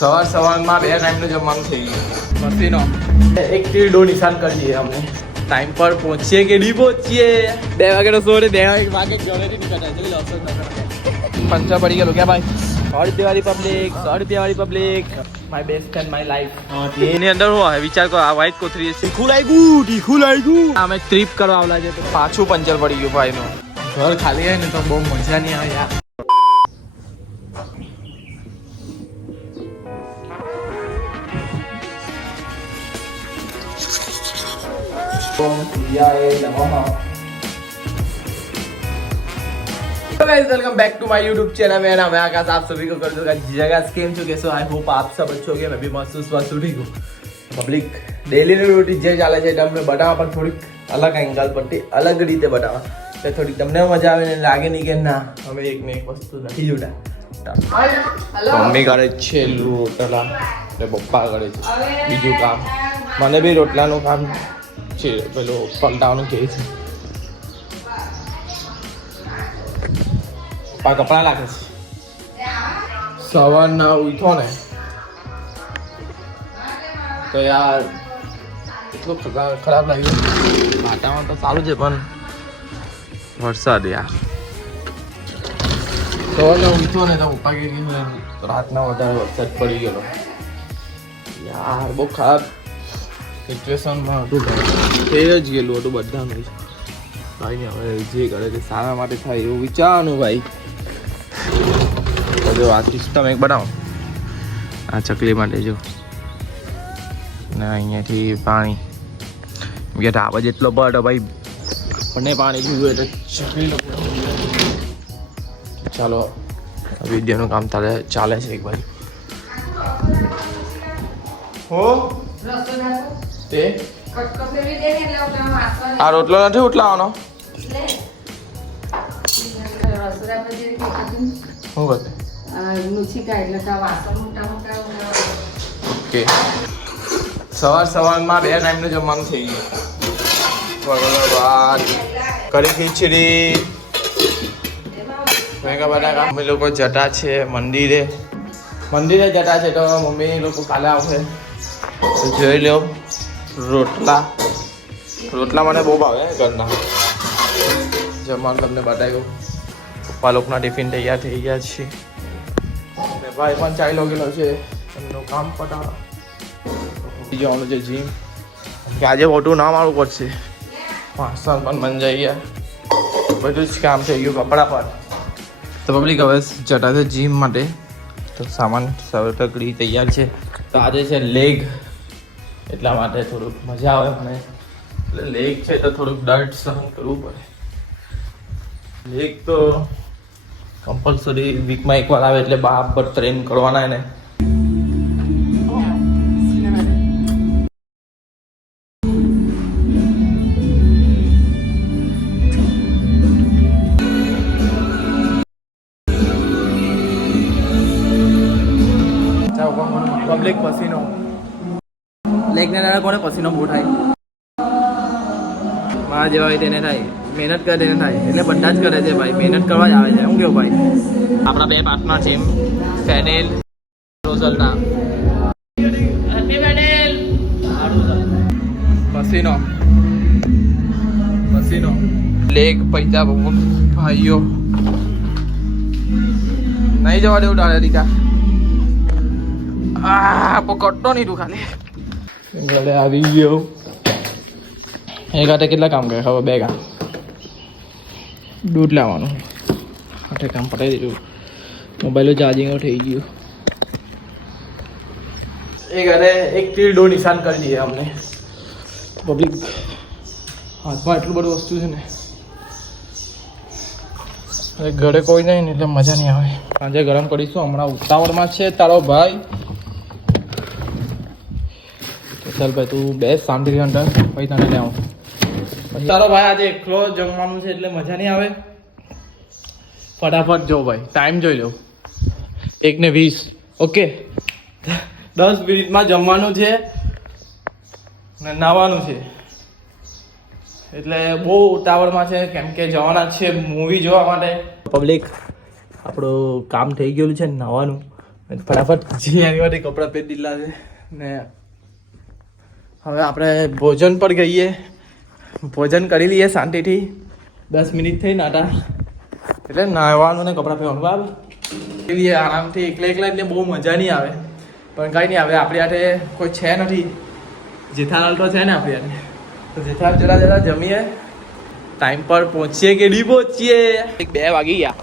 સવારમાં 2 ટાઈમનું જમવાનું થઈ ગયું મસ્તીનો એક થી 2 નિશાન કરી દઈએ અમને ટાઈમ પર પહોંચીએ કે નહીં પહોંચીએ 2 વાગે સો 1 વાગે જોડેથી નીકળતા જોઈ લો પંચર પડી ગયેલો ક્યાં ભાઈ 100 રૂપિયા વાળી public my best friend my life એની અંદર હું હોય વિચાર કરો આ વ્હાઈટ કોથરી તીખું લાગ્યું અમે ટ્રીપ કરવા આવલા છે તો પાછું પંચર પડી ગયું ભાઈનું ઘર ખાલી હોય ને તો બહુ મજા નહીં આવે યાર welcome back to my YouTube channel में नाम है आकाश आप सभी को कर दूंगा जगह स्कीम चुके सो आई होप आप सब अच्छे होंगे मैं भी मस्त स्वस्थ ठीक हूँ पब्लिक डेली रूटीन જે ચાલે છે તમને બતાવવા પણ થોડીક અલગ એંગલ પરથી અલગ રીતે બતાવવા એટલે થોડીક તમને મજા આવે ને લાગે નહીં કે ના અમે એક ને એક વસ્તુ નથી જોતા મમ્મી કરે છે રોટલા એટલે પપ્પા કરે છે બીજું કામ મને બી રોટલાનું કામ છે પેલો પલટાવાનું કહે છે પપ્પા કપડા લાગે છે સવારના ઉઠો ને તો યાર એટલું ખરાબ લાગ્યું વાતાવરણ તો સારું છે પણ વરસાદ યાર સવારના ઉઠો ને તો પપ્પા કે રાતના વધારે વરસાદ પડી ગયેલો યાર બહુ ખરાબ સિચ્યુએશનમાં હતું થઈ જ ગયેલું હતું બધાનું ભાઈ ને હવે જે કરે તે સારા માટે થાય એવું વિચારવાનું ભાઈ તો જો આ સિસ્ટમ એક બનાવો આ ચકલી માટે જો ને અહીંયાથી પાણી કે ઢાબા જેટલો બટ ભાઈ આપણને પાણી પીવું એટલે ચકલી ચાલો વિડીયોનું કામ ચાલે છે એક બાજુ હો તે આ રોટલો નથી ઉઠલાવાનો શું કરતે ઓકે સવારમાં 2 ટાઈમનું જમવાનું થઈ ગયું ભાત કરી ખીચડી બધા અમે લોકો જટા છે મંદિરે જટા છે તો મમ્મી લોકો કાલે આવશે તો જોઈ લો રોટલા મને બહુ ભાવે ઘરના જમવાનું તમને બતાવ્યું પપ્પા લોકોના ટિફિન તૈયાર થઈ ગયા છે ભાઈ પણ ચાલ્યો ગયેલો છે એમનું કામ પટાવા જવાનું છે જીમ કે આજે મોટું ના મારવું પડશે વાસણ પણ બન જાય ગયા બધું જ કામ થઈ ગયું કપડા પર તો પબ્લિક હવે જતા છે જીમ માટે તો સામાન સગડી તૈયાર છે તો આજે છે લેગ એટલા માટે થોડુંક મજા આવે મને એટલે લેગ છે તો થોડુંક દર્દ સહન કરવું પડે લેગ તો કમ્પલસરી વીકમાં એકવાર આવે એટલે બરાબર ટ્રેન કરવાના એને પબ્લિક પસીનો લેગ ને કોને પસીનો બહુ થાય મારા જેવા હોય તેને થાય મહેનત કરે તેને થાય એટલે બધા જ કરે છે ભાઈ મહેનત કરવા જ આવે છે શું કેવું ભાઈ આપણા 2 પાર્ટનર છે ફેનેલ રોઝલના પસીનો લેગ પૈસા બહુ ભાઈઓ નહીં જવા દેવું તારે દીકા પકડતો નહીં તું ખાલી ગળે આવી ગયો એક હાથે કેટલા કામ કરે હવે 2 કામ દૂધ લાવવાનું હાથે કામ પતાવી દીધું મોબાઈલનું ચાર્જિંગ થઈ ગયું એક હાથે 1 થી 2 નિશાન કરી દઈએ અમને પબ્લિક હાથમાં એટલું બધું વસ્તુ છે ને ઘરે કોઈ નહીં ને એટલે મજા નહીં આવે સાંજે ગરમ કરીશું હમણાં ઉતાવળમાં છે તારો ભાઈ ચાલ ભાઈ તું બેસ શાંતિથી અંદર પછી તને લે આવું તારો ભાઈ આજે એકલો જમવાનું છે એટલે મજા નહીં આવે ફટાફટ જો ભાઈ ટાઈમ જોઈ લો 1:20 ઓકે 10 મિનિટમાં જમવાનું છે ને નાવાનું છે એટલે બહુ ઉતાવળમાં છે કેમ કે જવાના છે મૂવી જોવા માટે પબ્લિક આપણું કામ થઈ ગયેલું છે નાવાનું ફટાફટ જીયાની કપડાં પહેરી દીધા છે ને હવે આપણે ભોજન પર ગઈએ. ભોજન કરી લઈએ શાંતિથી. 10 મિનિટ થઈ નાટા એટલે નાહવાનું ને કપડાં પહેરવાનું બરાબર લઈએ આરામથી. એકલા એટલે બહુ મજા નહીં આવે પણ કંઈ નહીં આવે. આપણી હાથે કોઈ છે નથી. જેઠાલાલ તો છે ને આપણી હાથે, તો જેઠાલાલ જરા જમીએ. ટાઈમ પર પહોંચીએ કે નહીં પહોંચીએ. 2 વાગી ગયા.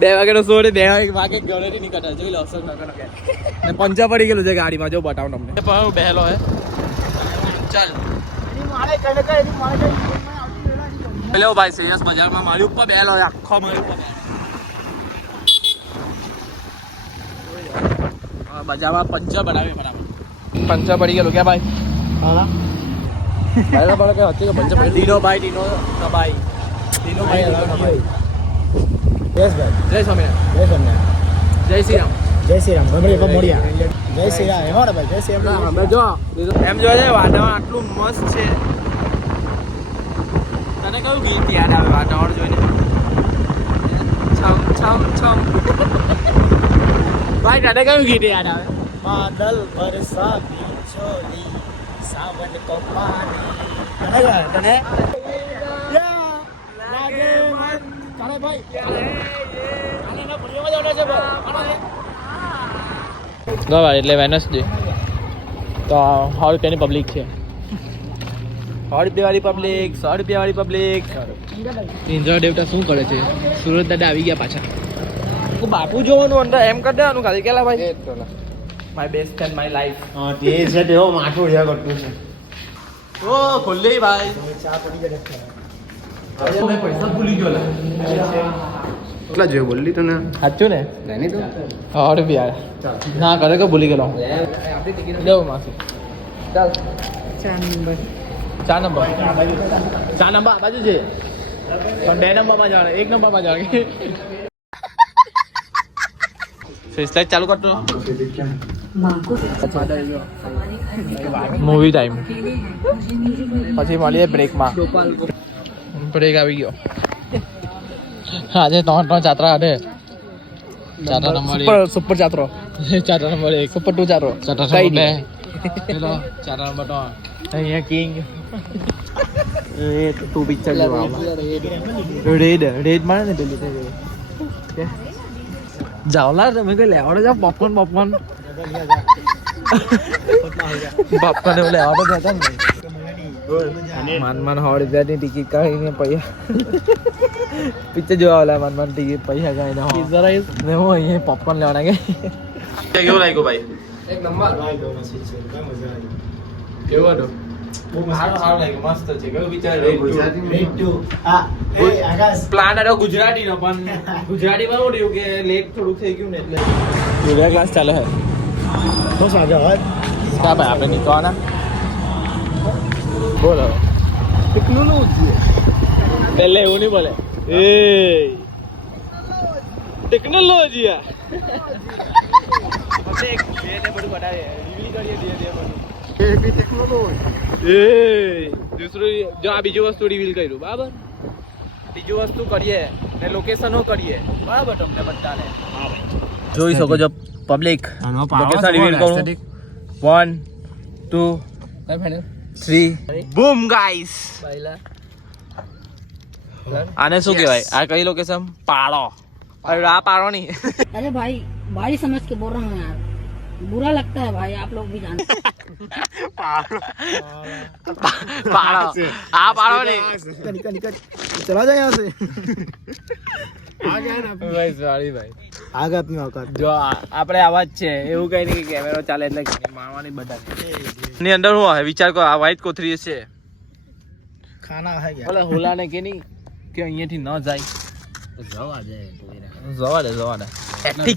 2 વાગે શો ને 2 વાગે ઘરેથી નીકળતા જોઈ લો. અશોકનગર ને પંચર પડી ગયેલું છે ગાડીમાં. જો બતાવું તમને બેહેલો હે. ચાલ હેલો ભાઈ શ્રેયસ બજારમાં મારી ઉપર બેહેલો હે. આખો મારી ઉપર બજારમાં પંચર બનાવે બરાબર. પંચર પડી ગયેલું ક્યાં ભાઈ? હા બરાબર કે હતી કે પંચર પડી. ટીનો ભાઈ ભાઈ યસ ભાઈ. જય સ્વામિનારાયણ. જય શ્રી રામ. જય શ્રી રામ. મોડિયા જય શ્રી રામ. એમાં ભાઈ જય શ્રી રામ. અમે જો એમ જોવા જાય વાતાવરણ આટલું મસ્ત છે. તને કયું ગીત યાદ આવે વાતાવરણ જોઈને? છમ છમ છમ. ભાઈ તને કયું ગીત યાદ આવે? બાદલ બરસાતી ચોલી સાવન કો પાણી. તને લાગે મન તારે ભાઈ આને ના ભૂલિયામાં જવાના છે ભાઈ. ગવાર એટલે વેનસડે તો 100 રૂપિયાની પબ્લિક છે. 100 રૂપિયાવાળી પબ્લિક, 100 રૂપિયાવાળી પબ્લિક. ઇન્દ્ર દેવતા શું કરે છે? સુરત દાદા આવી ગયા પાછા. બાપુ જોવાનું અંદર એમ કરી દેવાનું ખાલી. કેલા ભાઈ my best friend my life. હા તે છે તેઓ માથું રહ્યા કરતું છે. ઓ ખોલી ભાઈ. ચા પડી જાય મેં પૈસા ભૂલી ગયો. કેટલા જોયું બોલી તને? સાચું ને? નહીં તો 100 રૂપિયા ના કરે કે ભૂલી ગયેલો. લેવો માસી. ચાલ 4 નંબર. 4 નંબર આ બાજુ છે પણ 2 નંબરમાં જવાનું. 1 નંબરમાં જવાનું. ફેસલાઇટ ચાલુ કરતો. મૂવી ટાઈમ પછી મળીએ બ્રેકમાં. બ્રેક આવી ગયો. આજે 3 ચાતરા hatte. ચાતરા નંબર 1 સુપર ચાતરો. ચાતરા નંબર 1 સુપર 2 ચાતરો. ચાતરા નંબર 2 હેલો ચાતરા નંબર 3 અહીંયા કિંગ. રેડ 2 પિક્ચર જોવા આવા. રેડ મારે ને પેલી તે જાવલા તમે કોઈ લેવાડો જાવ. પોપકોર્ન પોપકોર્ન લેવાડો જતા ને માન 100 રૂપિયાની ટિકિટ કાઢીને પૈસા પિક્ચર જોવા વાળા માન ટિકિટ પૈસા કાઢીને હું અહીંયા પોપકોર્ન લેવાના કે. કેવું લાગ્યું ભાઈ? 1 નંબર. કેવું હતું? સારું લાગ્યું. મસ્ત છે. કેવું વિચાર? પ્લાન હતો ગુજરાતીનો પણ ગુજરાતીમાં શું થયું કે લેટ થોડું થઈ ગયું ને એટલે યોગા ક્લાસ ચાલે છે. બસ આગળ ક્યાં ભાઈ આપણે નીકળવાના? બોલો પહેલે એવું નહીં બોલે. એ ટેકનોલોજી બધું દૂસરું જો આ બીજું વસ્તુ રિવીલ કર્યું બરાબર. બીજું વસ્તુ કરીએ ને લોકેશનો કરીએ બરાબર. તમને બધાને જોઈ શકો છો પબ્લિક. લોકેશન રિવીલ કરું. 1 2 3 બૂમ ગાઈસ. આને શું કહેવાય? આ કઈ લોકેશન? પાડો. અરે આ પાડો નહીં. अरे भाई भाई समझ के बोल रहा हूँ यार. बुरा लगता है भाई आप लोग भी जानते हैं. પાડો આ પાડો નહીં. चला जाए यहाँ से. ભાઈ સોરી ભાઈ. आगे अपनी औकात. જો આપણે આવા જ છે. એવું કઈ નહીં કે કેમેરો ચાલે એટલે મારવાની બધા ની અંદર શું હોય વિચાર કરો. આ વ્હાઈટ કોથળી છે. खाना है क्या? ઓલા હોલાને કે નહીં કે અહીંયાથી ન જાય. જવા દે એટલી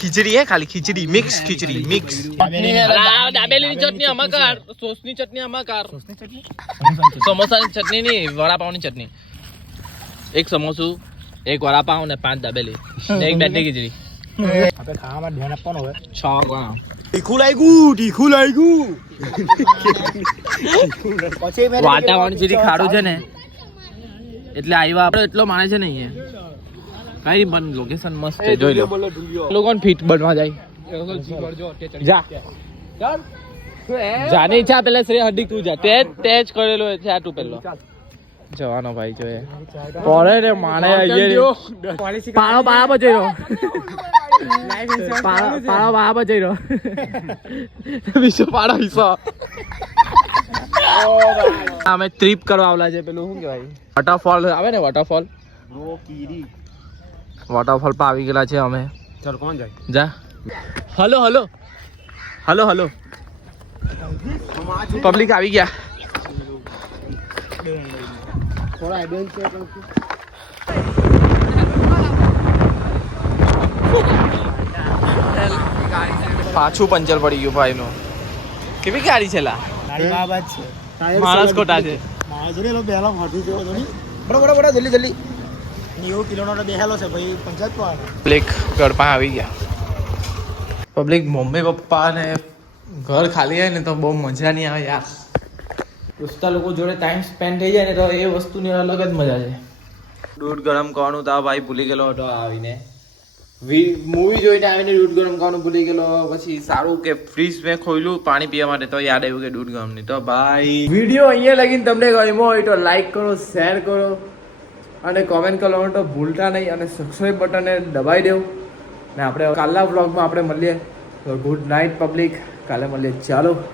ખીચડી હે ખાલી. ખીચડી મિક્સ. દાબેલીની ચટણી અમાકાર. સોસની ચટણી અમાકાર. સમોસાની ચટણી નહીં, વડાપાવની ચટણી. 1 સમોસું, 1 વડાપાવ ને 5 દાબેલી ને 1 બેટરી ખીચડી. આપણે ખાવામાં ધ્યાન આપવાનું હવે. 6 ગણા. તીખું લાગ્યું. પછી મેં વાતાવરણ જેથી ખાડું છે ને એટલે આવ્યા આપણે એટલો માણે છે ને અહીંયા. કઈ પણ લોકેશન મસ્ત છે જોઈ લો લોકો ફિટ બનવા જાય જા જાની ઈચ્છા પેલા શ્રી હડી તું જા તે જ કરેલો છે આ તું પેલો જવાનો ભાઈ જોઈએ પડે ને માણે પાળો બરાબર જઈ રહ્યો પાળો બરાબર જઈ રહ્યો વિશ્વ પાડો વિશ્વ અમે ટ્રીપ કરવા આવલા છે પેલું શું કહેવાય વોટરફોલ આવે ને વોટરફોલ વોટરફોલ પર આવી ગયેલા છે અમે ચાલ કોણ જાય જા hello hello hello hello public આવી ગયા થોડા એડવેન્ચર પાછું પંચર પડી ગયું ભાઈ નું કેવી ગાડી છે લા ગાડી બાબત છે માણસ ખોટા છે માણસ જોડે લો બેલા ફાટી ગયો તો નહીં બડા જલ્દી જલ્દી 90 કિલોનો બેહેલો છે ભાઈ પંચાયત પર પબ્લિક ઘર પાસે આવી ગયા પબ્લિક મમ્મી પપ્પા ને ઘર ખાલી હોય ને તો બહુ મજા નહીં આવે યાર દોસ્તા લોકો જોડે ટાઈમ સ્પેન્ડ થઈ જાય ને તો એ વસ્તુની અલગ જ મજા છે દૂધ ગરમ કરવાનું તો ભાઈ ભૂલી ગયેલો હતો આવીને મૂવી જોઈને આવીને દૂધ ગરમ કરવાનું ભૂલી ગયેલો પછી સારું કે ફ્રીજ મેં ખોલ્યું પાણી પીવા માટે તો યાદ આવ્યું કે દૂધ ગરમ નહીં તો ભાઈ વિડીયો અહીંયા લગીને તમને ગમ્યો હોય તો લાઈક કરો શેર કરો અને કોમેન્ટ કરવાનું તો ભૂલતા નહીં અને સબસ્ક્રાઈબ બટનને દબાવી દેવું ને આપણે કાલના વ્લોગમાં આપણે મળીએ તો ગુડ નાઇટ પબ્લિક કાલે મળીએ ચાલો